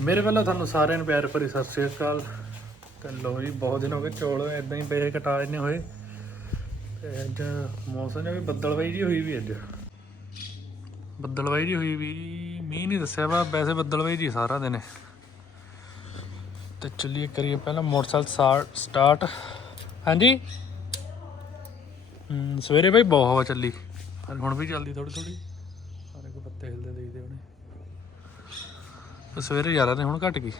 ਮੇਰੇ ਵੱਲੋਂ ਤੁਹਾਨੂੰ ਸਾਰਿਆਂ ਨੂੰ ਪਿਆਰ ਭਰੀ ਸਤਿ ਸ੍ਰੀ ਅਕਾਲ। ਤੇ ਲੋ ਜੀ, ਬਹੁਤ ਦਿਨ ਹੋ ਗਏ ਚੌਲ ਇਦਾਂ ਹੀ ਪਏ ਕਟਾ ਨਹੀਂ ਹੋਏ। ਤੇ ਅੱਜ ਮੌਸਮ ਜਿਹਾ ਵੀ ਬੱਦਲਵਾਈ ਜੀ ਹੋਈ ਵੀ ਅੱਜ। ਬੱਦਲਵਾਈ ਜੀ ਹੋਈ ਵੀ, ਮੀਂਹ ਨਹੀਂ ਦੱਸਿਆ ਵਾ, ਵੈਸੇ ਬੱਦਲਵਾਈ ਜੀ ਸਾਰਾ ਦਿਨ। ਹੈ। ਤੇ ਚੱਲੀਏ ਕਰੀਏ ਪਹਿਲਾਂ ਮੋਟਰਸਾਈਕਲ ਸਟਾਰਟ। ਹਾਂਜੀ? ਸਵੇਰੇ ਬਈ ਬਹੁਤ ਹਵਾ ਚੱਲੀ। ਹੁਣ ਵੀ ਚੱਲਦੀ ਥੋੜੀ ਥੋੜੀ ਸਾਰੇ ਕੋ ਪੱਤੇ ਹਿਲਦੇ ਦੇਖਦੇ ਉਹਨੇ ਸਵੇਰੇ ਜ਼ਿਆਦਾ ਨੇ ਹੁਣ ਘਟ ਗਈ।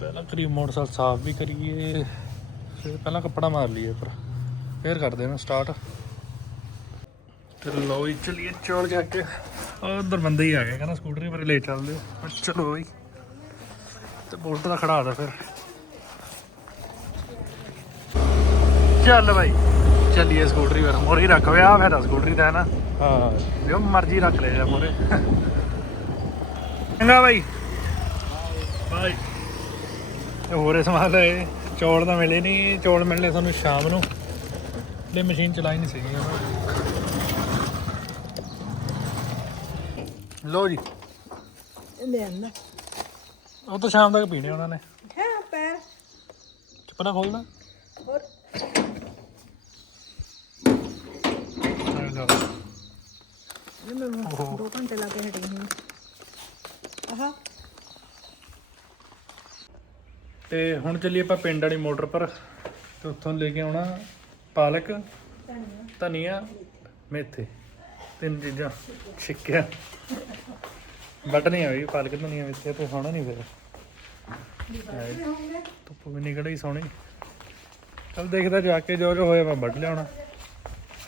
ਪਹਿਲਾਂ ਕਰੀ ਮੋਟਰਸਾਈਕਲ ਸਾਫ਼ ਵੀ ਕਰੀਏ ਫਿਰ ਪਹਿਲਾਂ ਕੱਪੜਾ ਮਾਰ ਲਈਏ ਉੱਪਰ ਫਿਰ ਕਰਦੇ ਹਾਂ ਸਟਾਰਟ ਤੇ ਲਓ ਜੀ ਚਲੀਏ ਚੋਲ ਜਾ ਕੇ। ਉਧਰ ਬੰਦੇ ਹੀ ਆ ਗਏ ਕਹਿੰਦਾ ਸਕੂਟਰੀ ਪਰ ਲੈ ਚੱਲਦੇ ਹੋ ਚਲੋ ਬਈ। ਤੇ ਬੋਲਟ ਦਾ ਖੜਾ ਦਾ ਫਿਰ। ਚੱਲ ਬਾਈ ਚੱਲੀਏ ਸਕੂਟਰੀ ਫਿਰ ਮੋਰੀ ਰੱਖ ਵਿਆ ਮੇਰਾ ਸਕੂਟਰੀ ਦਾ ਹੈ ਨਾ। ਹਾਂ। ਜੋ ਮਰਜ਼ੀ ਰੱਖ ਲੈ ਜਾ ਮੋਰੇ ਚੰਗਾ ਬਾਈ। ਬਾਈ। ਤੇ ਹੋਰੇ ਸਮਾਨ ਲਏ ਚੌਲ ਤਾਂ ਮਿਲੇ ਨਹੀਂ ਚੌਲ ਮਿਲਣੇ ਸਾਨੂੰ ਸ਼ਾਮ ਨੂੰ। ਤੇ ਮਸ਼ੀਨ ਚਲਾਈ ਨਹੀਂ ਸੀਗੀ ਉਹਨਾਂ ਲੋ ਜੀ। ਲੈਣ ਉਹ ਤਾਂ ਸ਼ਾਮ ਤੱਕ ਪੀਣੇ ਉਹਨਾਂ ਨੇ। ਹੈ ਪੈਰ ਚੱਪਣਾ ਖੋਲਣਾ ਹੋਰ। ਇਹ ਮੈਂ। ਦੋ ਘੰਟੇ ਲਾ ਕੇ ਹਟੀ ਹਾਂ ਆਹਾ ਤੇ ਹੁਣ ਚੱਲੀਏ ਆਪਾਂ ਪਿੰਡ ਵਾਲੀ ਮੋਟਰ ਪਰ ਤੇ ਉੱਥੋਂ ਲੈ ਕੇ ਆਉਣਾ ਪਾਲਕ ਧਨੀਆ ਮੇਥੇ ਤਿੰਨ ਚੀਜ਼ਾਂ ਛਿੱਕਿਆ। ਬਟ ਨਹੀਂ ਆਈ ਪਾਲਕ ਧਨੀਆ ਮੇਥੇ ਤੇ ਖਾਣਾ ਨਹੀਂ ਫਿਰ। ਧੁੱਪ ਵੀ ਨਿਕਲ ਸੋਹਣੀ। ਚੱਲ ਦੇਖਦਾ ਜਾ ਕੇ ਜੋ ਜੋ ਹੋਇਆ ਮੈਂ ਵੱਢ ਲਿਆਉਣਾ।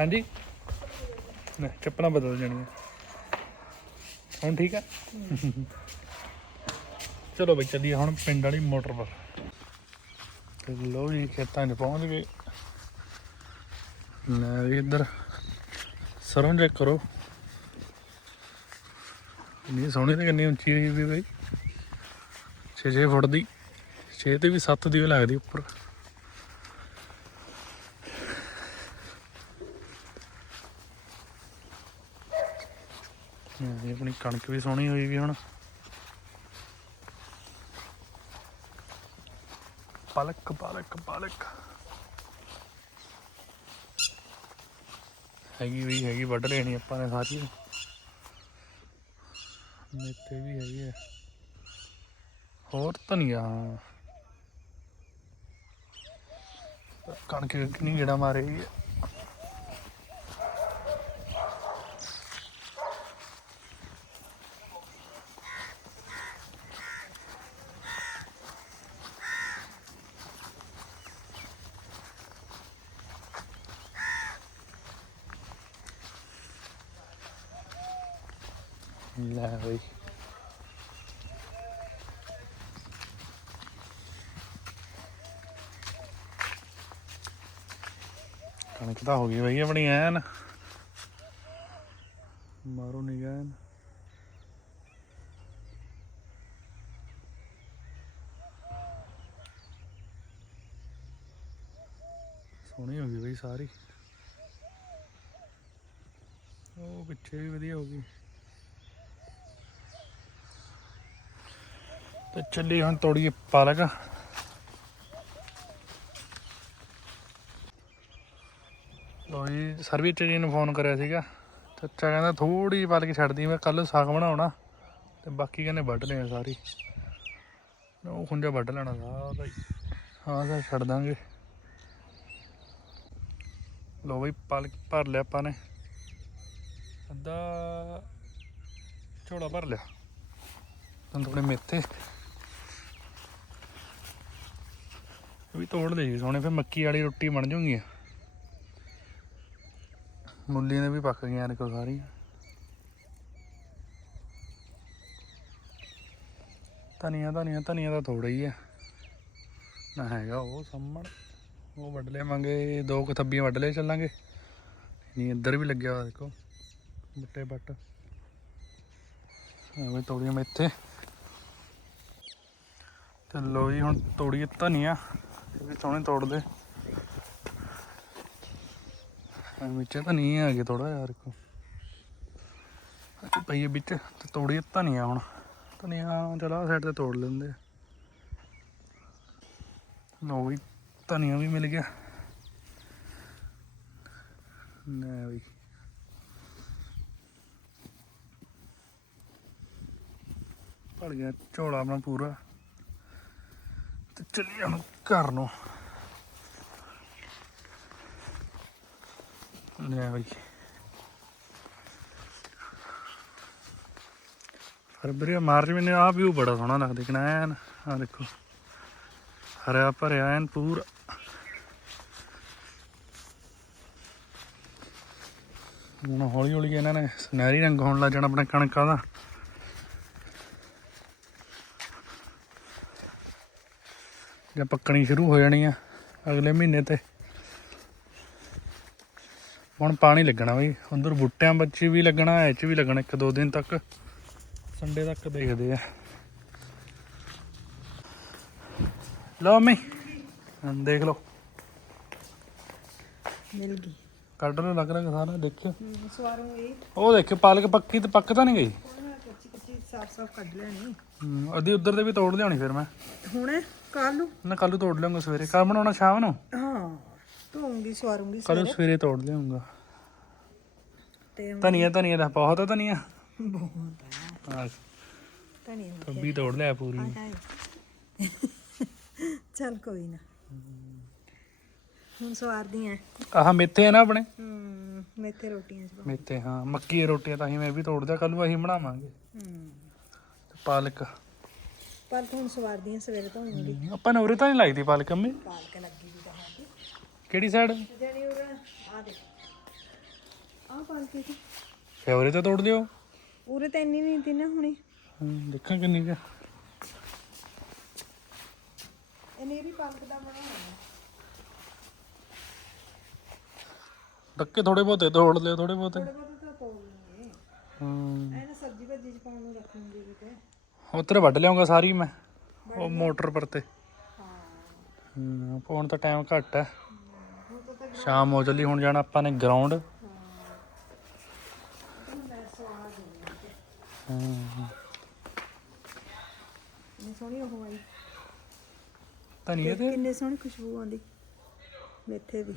ਹਾਂਜੀ? ਨਾ ਚੱਪਲਾਂ ਬਦਲ ਜਾਣੀਆਂ। ਹੁਣ ਠੀਕ ਹੈ। ਚਲੋ ਬਈ ਚੱਲੀਏ ਹੁਣ ਪਿੰਡ ਵਾਲੀ ਮੋਟਰ ਪਰ। ਤੇ ਲੋ ਜੀ ਖੇਤਾਂ 'ਚ ਪਹੁੰਚ ਗਏ। ਲੈ ਵੀ ਇੱਧਰ ਸਰੋਂ ਚੈੱਕ ਕਰੋ। ਇੰਨੀ ਸੋਹਣੀ ਤੇ ਕਿੰਨੀ ਉੱਚੀ ਹੋਈ ਵੀ ਬਈ। 6-6 ਫੁੱਟ ਦੀ। 6 ਤੇ ਵੀ 7 ਦੀ ਵੀ ਲੱਗਦੀ ਉੱਪਰ। ਇਹ ਆਪਣੀ ਕਣਕ ਵੀ ਸੋਹਣੀ ਹੋਈ ਵੀ ਹੁਣ। ਪਾਲਕ ਪਾਲਕ ਪਾਲਕ ਹੈਗੀ ਵੀ ਹੈਗੀ ਵੱਢ ਲੈਣੀ ਆਪਾਂ ਨੇ ਸਾਰੀ। ਮੇਥੇ ਵੀ ਹੈਗੀ ਹੈ ਹੋਰ ਧਨੀਆ ਕਣਕ ਕਿੰਨੀ ਜਿਹੜਾ ਮਾਰੇ ਹੈ ਲੈ ਬਈ। ਕਣਕ ਤਾਂ ਹੋ ਗਈ ਬਈ ਆਪਣੀ ਐਨ। ਮਾਰੋ ਨਿਗਾਹ ਸੋਹਣੀ ਹੋ ਗਈ ਬਈ ਸਾਰੀ। ਉਹ ਪਿੱਛੇ ਵੀ ਵਧੀਆ ਹੋ ਗਈ। ਤੇ ਚੱਲੀ ਹੁਣ ਤੋੜੀਏ ਪਾਲਕ। ਲੋ ਜੀ ਸਰਵਿਸ ਜੀ ਨੂੰ ਫੋਨ ਕਰਿਆ ਸੀਗਾ। ਚਾਚਾ ਕਹਿੰਦਾ ਥੋੜੀ ਪਾਲਕ ਛੱਡਦੀ ਮੈਂ ਕੱਲ ਸਾਗ ਬਣਾਉਣਾ। ਤੇ ਬਾਕੀ ਕਹਿੰਦੇ ਵੱਢ ਲਿਆ ਸਾਰੀ। ਉਹ ਖੁੰਝਾ ਵੱਢ ਲੈਣਾ ਸਾਰਾ ਹੀ ਹਾਂ, ਸਰ, ਛੱਡ ਦਾਂਗੇ। ਲੋ ਬਈ, ਪਾਲਕ ਭਰ ਲਿਆ ਆਪਾਂ ਨੇ। ਅੱਧਾ ਝੋਲਾ ਭਰ ਲਿਆ। ਹੁਣ ਥੋੜੇ ਮੇਥੇ ਇਹ ਵੀ ਤੋੜ ਦੇ ਜੀ ਸੋਹਣੇ, ਫਿਰ ਮੱਕੀ ਵਾਲੀ ਰੋਟੀ ਬਣ ਜੂਗੀ। ਮੁੱਲੀਆਂ ਦੇ ਵੀ ਪੱਕ ਗਈਆਂ ਨੇ ਕੋ ਸਾਰੀਆਂ। ਧਨੀਆ ਧਨੀਆ ਧਨੀਆ ਤਾਂ ਥੋੜਾ ਹੀ ਆ। ਨਾ ਹੈਗਾ ਉਹ ਸਾਹਮਣ ਉਹ ਵੱਢ ਲਿਆਵਾਂਗੇ, ਦੋ ਕੁ ਥੱਬੀਆਂ ਵੱਢ ਲੈ ਚੱਲਾਂਗੇ। ਨਹੀਂ, ਇੱਧਰ ਵੀ ਲੱਗਿਆ ਹੋਇਆ ਦੇਖੋ, ਬੱਟੇ ਬੱਟ ਐਵੇਂ ਤੋੜੀਆਂ ਮੈਂ ਇੱਥੇ। ਤੇ ਲੋ ਜੀ, ਹੁਣ ਤੋੜੀਏ ਧਨੀਆ। ਇਹ ਵੀ ਸੋਹਣੇ ਤੋੜਦੇ। ਐ ਵਿੱਚ ਤਾਂ ਨਹੀਂ ਹੈਗੇ ਥੋੜਾ ਯਾਰ ਕੋ ਪਈਏ ਵਿੱਚ ਤੇ ਤੋੜੀਏ ਧਨੀਆ ਹੁਣ। ਧਨੀਆ ਚਲਾ ਸਾਈਡ ਤੇ ਤੋੜ ਲੈਂਦੇ ਆ। ਵੀ, ਧਨੀਆ ਵੀ ਮਿਲ ਗਿਆ। ਲੈ ਵੀ। ਭੜ ਗਿਆ, ਝੋਲਾ ਆਪਣਾ ਪੂਰਾ। ਤੇ ਚੱਲੀਏ ਹੁਣ ਘਰ ਨੂੰ ਲੈ ਬਈ। ਫਰਵਰੀ ਮਾਰਚ ਮਹੀਨੇ ਆ ਵਿਊ ਬੜਾ ਸੋਹਣਾ ਲੱਗਦਾ ਕਿ ਐਨ ਆ ਦੇਖੋ। ਹਰਿਆ ਭਰਿਆ ਐਨ ਪੂਰਾ। ਹੁਣ ਹੌਲੀ ਹੌਲੀ ਇਹਨਾਂ ਨੇ ਸੁਨਹਿਰੀ ਰੰਗ ਹੋਣ ਲੱਗ ਜਾਣਾ ਆਪਣੇ ਕਣਕਾਂ ਦਾ ਜਾਂ ਪੱਕਣੀ ਸ਼ੁਰੂ ਹੋ ਜਾਣੀ ਆ ਅਗਲੇ ਮਹੀਨੇ ਤੇ। ਹੁਣ ਪਾਣੀ ਲੱਗਣਾ ਬਈ ਅੰਦਰ ਬੁੱਟਿਆਂ ਵਿੱਚ ਵੀ ਲੱਗਣਾ ਐ ਚ ਵੀ ਲੱਗਣਾ ਇੱਕ ਦੋ ਦਿਨ ਤੱਕ। ਸੰਡੇ ਤੱਕ ਦੇਖਦੇ ਆ। ਲਓ ਹਾਂ, ਦੇਖ ਲਓ। ਮਿਲ ਗਈ। ਕੱਢ ਲਓ ਲੱਗ ਰਿਹਾ ਸਾਰਾ ਦੇਖਿਓ। ਸਵਾਰੂੰਗੀ ਉਹ ਦੇਖਿਓ ਪਾਲਕ ਪੱਕੀ ਤੇ ਪੱਕ ਤਾਂ ਨਹੀਂ ਗਈ? ਕੱਚੀ ਕੱਚੀ ਸਾਫ਼ ਸਾਫ਼ ਕੱਢ ਲੈਣੀ। ਹਮ, ਅੱਧੀ ਉੱਧਰ ਤੇ ਵੀ ਤੋੜ ਲਿਆਉਣੀ ਫਿਰ ਮੈਂ। ਹੁਣ? ਕੱਲ ਨੂੰ। ਨਾ ਕੱਲ ਤੋੜ ਲਿਆਉਂਗਾ ਸਵੇਰੇ। ਕੱਲ ਬਣਾਉਣਾ ਸ਼ਾਮ ਨੂੰ? ਹਾਂ ਧੋਉਂਗੀ ਸਵਾਰੂੰਗੀ ਕੱਲ ਨੂੰ ਸਵੇਰੇ। ਤੋੜ ਲਿਆਉਂਗਾ। ਤੇ ਧਨੀਆ ਧਨੀਆ ਦਾ ਬਹੁਤ ਆ ਧਨੀਆ। ਬਹੁਤ ਹਾਂ। ਧਨੀਆ ਤੋੜ ਲਿਆ ਪੂਰੀ ਹਾਏ ਚੱਲ ਕੋਈ ਨਾ। ਹੁਣ ਸਵਾਰਦੀ ਆ। ਆਹ ਮੇਥੇ ਆ ਨਾ ਆਪਣੇ? ਹੂੰ ਮੇਥੇ ਰੋਟੀਆਂ ਚ ਪਾ ਮੇਥੇ ਹਾਂ। ਮੱਕੀ ਦੀਆਂ ਰੋਟੀਆਂ ਤਾਂ ਹੀ ਮੈਂ ਵੀ ਤੋੜ ਦਿਆ ਕੱਲ ਅਸੀਂ ਬਣਾਵਾਂਗੇ। ਹੂੰ। ਤੇ ਪਾਲਕ। ਪਰ ਹੁਣ ਸਵਾਰਦੀ ਆ ਸਵੇਰੇ ਧੋਉਂਗੀ ਆਪਾਂ ਨੇ ਉਰੇ ਤਾਂ ਨਹੀਂ ਲੱਗਦੀ ਪਾਲਕ ਅੰਮੀ? ਪਾਲਕ ਲੱਗੀ ਵੀ ਤਾਂ ਹਾਂ ਕਿਹੜੀ ਸਾਈਡ ਜਿਹੜੀ ਉਹ ਆ ਦੇ ਆ ਪਾਲਕੀ ਸੀ। ਫੇ ਉਰੇ ਤਾਂ ਤੋੜ ਦਿਓ। ਉਰੇ ਤਾਂ ਇੰਨੀ ਨਹੀਂ ਤੀ ਨਾ ਹੁਣੀ। ਦੇਖਾਂ ਕਿੰਨੀ ਕੁ। ਇਹ ਮੇਰੀ ਪਾਲਕ ਦਾ ਬਣਾਉਣਾ ਡੱਕੇ ਥੋੜੇ ਬਹੁਤੇ ਤੋੜ ਲਿਓ ਥੋੜੇ ਬਹੁਤੇ। ਥੋੜੇ ਬਹੁਤ ਤਾਂ ਤੋੜ ਲਵਾਂਗੇ ਹਮ ਐ ਨਾ ਸਬਜ਼ੀ ਭਾਜੀ ਚ ਪਾਉਣ ਨੂੰ ਰੱਖੂੰਗੀ ਵੀ ਤੇ ਉੱਧਰ ਵੱਢ ਲਿਆਉਂਗਾ ਸਾਰੀ ਮੈਂ ਉਹ ਮੋਟਰ ਪਰ ਤੇ। ਹਾਂ ਪਾਉਣ ਤਾਂ ਟਾਈਮ ਘੱਟ ਹੈ। ਸ਼ਾਮ ਹੋ ਚੱਲੀ ਹੁਣ ਜਾਣਾ ਆਪਾਂ ਨੇ ਗਰਾਊਂਡ ਕਿੰਨੀ ਸੋਹਣੀ ਉਹ ਆਈ। ਧਨੀਏ ਤੇ? ਕਿੰਨੀ ਸੋਹਣੀ ਖੁਸ਼ਬੂ ਆਉਂਦੀ ਮੇਥੇ ਦੀ।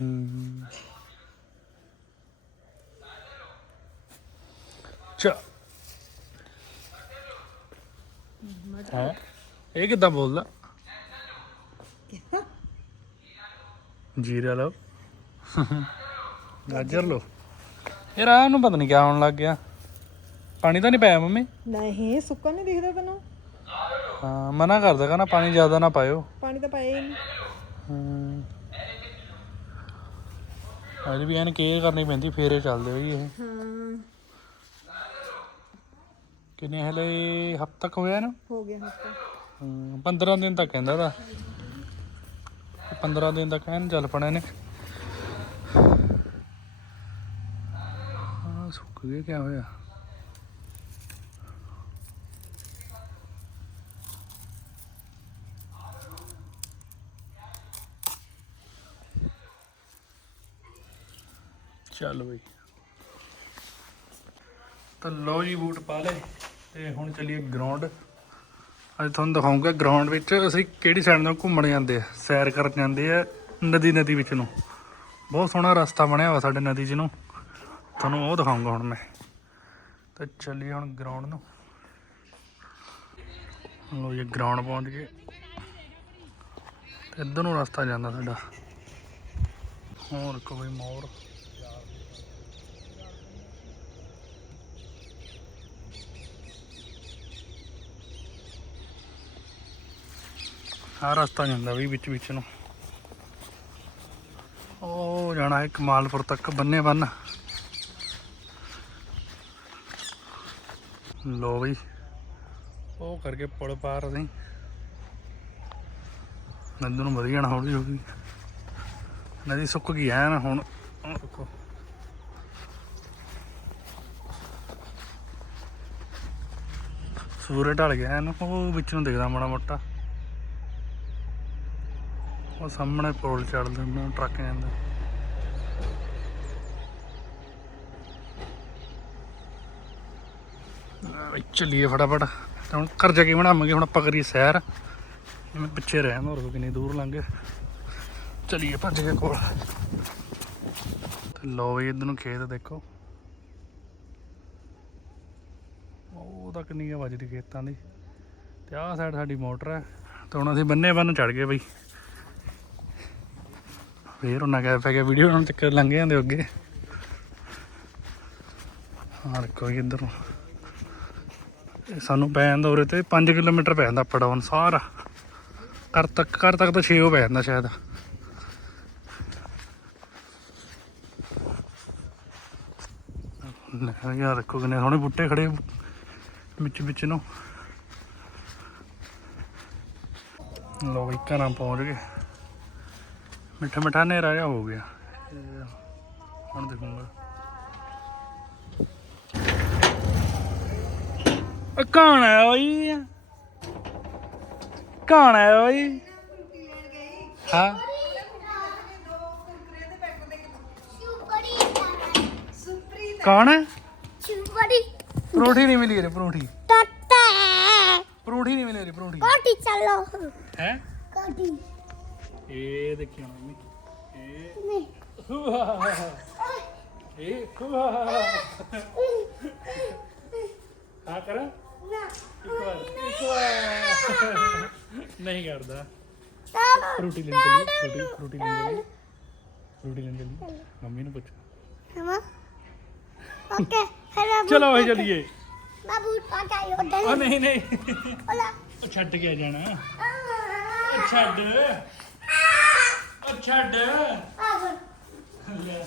ਚਾ। ਹੈ? ਇਹ ਕਿੱਦਾਂ ਬੋਲਦਾ? ਜੀਰਾ ਲਓ। ਗਾਜਰ ਲਓ। ਯਾਰ ਆਹ ਨੂੰ ਪਤਾ ਨਹੀਂ ਕਿਆ ਹੋਣ ਲੱਗ ਗਿਆ। ਪਾਣੀ ਤਾਂ ਨਹੀਂ ਪਾਇਆ ਮੰਮੀ? ਨਹੀਂ ਸੁੱਕਾ ਨਹੀਂ ਦਿਖਦਾ ਤੈਨੂੰ? ਹਾਂ ਮਨਾ ਕਰਦਾ ਕਹਿੰਦਾ ਪਾਣੀ ਜ਼ਿਆਦਾ ਨਾ ਪਾਇਓ। ਪਾਣੀ ਤਾਂ ਪਾਇਆ ਹੀ ਨਹੀਂ ਹਮ ਅਜੇ ਵੀ ਐਨ ਕੇਅਰ ਕਰਨੀ ਪੈਂਦੀ ਫੇਰ ਚੱਲਦੇ ਬਈ ਇਹ। ਹਾਂ। ਕਿੰਨੇ ਹਲੇ ਹਫਤਾ ਤੱਕ ਹੋਇਆ ਨਾ ਹੋ ਗਿਆ ਹਫਤਾ। ਹਮ, 15 ਦਿਨ ਤੱਕ ਕਹਿੰਦਾ ਦਾ 15 ਦਿਨ ਤੱਕ ਐਨ ਚੱਲ ਪਣਾ ਨੇ ਹਾਂ ਸੁੱਕ ਗਿਆ ਕਿਆ ਹੋਇਆ? ਚੱਲ ਬਈ। ਤਾਂ ਲੋ ਜੀ ਬੂਟ ਪਾ ਲਏ। ਤੇ ਹੁਣ ਚੱਲੀਏ ਗਰਾਊਂਡ ਅੱਜ ਤੁਹਾਨੂੰ ਦਿਖਾਉਂਗਾ ਗਰਾਊਂਡ ਵਿੱਚ ਅਸੀਂ ਕਿਹੜੀ ਸਾਈਡ ਨਾਲ ਘੁੰਮਣ ਜਾਂਦੇ ਆ, ਸੈਰ ਕਰਨ ਜਾਂਦੇ ਆ, ਨਦੀ ਨਦੀ ਵਿੱਚ ਨੂੰ। ਬਹੁਤ ਸੋਹਣਾ ਰਸਤਾ ਬਣਿਆ ਹੋਇਆ ਸਾਡੇ ਨਦੀ 'ਚ ਨੂੰ। ਤੁਹਾਨੂੰ ਉਹ ਦਿਖਾਉਂਗਾ ਹੁਣ ਮੈਂ। ਤਾਂ ਚੱਲੀਏ ਹੁਣ ਗਰਾਊਂਡ ਨੂੰ। ਲੋ ਇਹ ਗਰਾਊਂਡ ਪਹੁੰਚ ਗਏ। ਇੱਧਰ ਨੂੰ ਰਸਤਾ ਜਾਂਦਾ ਸਾਡਾ। ਹੋਰ ਕੋਈ ਮੋਰ। ਆ ਰਸਤਾ ਜਾਂਦਾ ਵੀ ਵਿੱਚ ਵਿੱਚ ਨੂੰ। ਉਹ ਜਾਣਾ ਹੈ ਕਮਾਲਪੁਰ ਤੱਕ, ਬੰਨੇ ਬੰਨ। ਲੋ ਬਈ, ਉਹ ਕਰਕੇ ਪੁਲ ਪਾਰ ਅਸੀਂ। ਨਦੀ ਨੂੰ ਵਧੀ ਜਾਣਾ ਹੌਲੀ ਹੌਲੀ ਨਦੀ ਸੁੱਕ ਗਈ ਐ ਨਾ ਹੁਣ। ਆਹ ਦੇਖੋ ਸੂਰਜ ਢਲ ਗਿਆ ਐਨ, ਉਹ ਵਿੱਚ ਨੂੰ ਦਿਖਦਾ ਮਾੜਾ ਮੋਟਾ। ਉਹ ਸਾਹਮਣੇ ਪੁਲ ਚੜਦੇ ਨੇ ਟਰੱਕ ਜਾਂਦਾ। ਚੱਲੀਏ ਫਟਾਫਟ। ਹੁਣ ਘਰ ਜਾ ਕੇ ਬਣਾਵਾਂਗੇ, ਹੁਣ ਆਪਾਂ ਕਰੀਏ ਸੈਰ। ਮੈਂ ਪਿੱਛੇ ਰਹਿ ਹੋਰ ਵੀ ਕਿੰਨੀ ਦੂਰ ਲੰਘ ਗਏ। ਚਲੀਏ ਭੱਜ ਕੇ ਕੋਲ। ਤੇ ਲੋ ਵੀ ਇਧਰ ਨੂੰ ਖੇਤ ਦੇਖੋ। ਉਹ ਤਾਂ ਕਿੰਨੀ ਆ ਵੱਜਦੀ ਖੇਤਾਂ ਦੀ। ਤੇ ਆਹ ਸਾਈਡ ਸਾਡੀ ਮੋਟਰ ਹੈ। ਤੇ ਹੁਣ ਅਸੀਂ ਬੰਨੇ ਬੰਨ ਚੜ ਗਏ ਬਈ। ਫੇਰ ਉਹਨਾਂ ਕਹਿ ਪੈ ਗਿਆ ਵੀਡੀਓ ਨਾਲ ਚੱਕਰ ਲੰਘ ਜਾਂਦੇ ਅੱਗੇ। ਹਾਂ ਦੇਖੋ ਜੀ ਸਾਨੂੰ ਪੈ ਜਾਂਦਾ ਉਰੇ ਤੇ 5 ਕਿਲੋਮੀਟਰ ਪੈ ਜਾਂਦਾ ਪੜਾਉਣ ਸਾਰਾ। ਘਰ ਤੱਕ ਘਰ ਤੱਕ ਤਾਂ 6 ਹੋ ਪੈ ਜਾਂਦਾ ਸ਼ਾਇਦ। ਲੈ ਯਾਰ ਦੇਖੋ ਕਿੰਨੇ ਸੋਹਣੇ ਬੂਟੇ ਖੜੇ ਵਿੱਚ ਵਿੱਚ ਨੂੰ। ਲੋ ਵੀ ਘਰਾਂ ਪਹੁੰਚ ਗਏ। ਮਿੱਠਾ ਮਿੱਠਾ ਹਨੇਰਾ ਜਿਹਾ ਹੋ ਗਿਆ। ਹੁਣ ਦੇਖੂੰਗਾ। ਕੌਣ ਓਏ? ਕੌਣ ਓਏ? ਹਾਂ। ਕੌਣ? ਹੈ ਚੁਪੜੀ ਪਰੌਂਠੀ ਨਹੀਂ ਮਿਲੀ ਰੇ ਪਰੌਂਠੀ। ਟੱਟਾ। ਪਰੌਂਠੀ ਨਹੀਂ ਮਿਲੀ ਰੇ ਪਰੌਂਠੀ। ਕੋਟੀ ਚੱਲੋ। ਹੈ? ਕੋਟੀ ਇਹ ਦੇਖੀ ਹੁਣ ਮੰਮੀ। ਇਹ ਨਹੀਂ। ਹੂਆ ਇਹ ਹੂਆ ਹਾਂ ਕਰ? ਨਾ। ਇੱਕ ਵਾਰ ਇੱਕ ਵਾਰ। ਨਹੀਂ। ਕਰਦਾ। ਤਾਂ ਫਰੂਟੀ ਲੈਣ ਚੱਲੀ ਫਰੂਟੀ ਫਰੂਟੀ ਲੈਣ ਚੱਲੀ। ਫਰੂਟੀ ਲੈਣ ਚੱਲੀ। ਮੰਮੀ ਨੂੰ ਪੁੱਛ। ਓਕੇ ਚਲੋ ਭਾਈ ਚੱਲੀਏ। ਮੈਂ ਬੂਟ ਪਾ ਕੇ ਆਈ ਉਹ ਹੋਟਲ ਨਹੀਂ ਨਹੀਂ। ਉਹ ਛੱਡ ਕੇ ਆ ਜਾਣਾ। ਛੱਡ। ਉਹ ਛੱਡ। ਆ ਲੈ।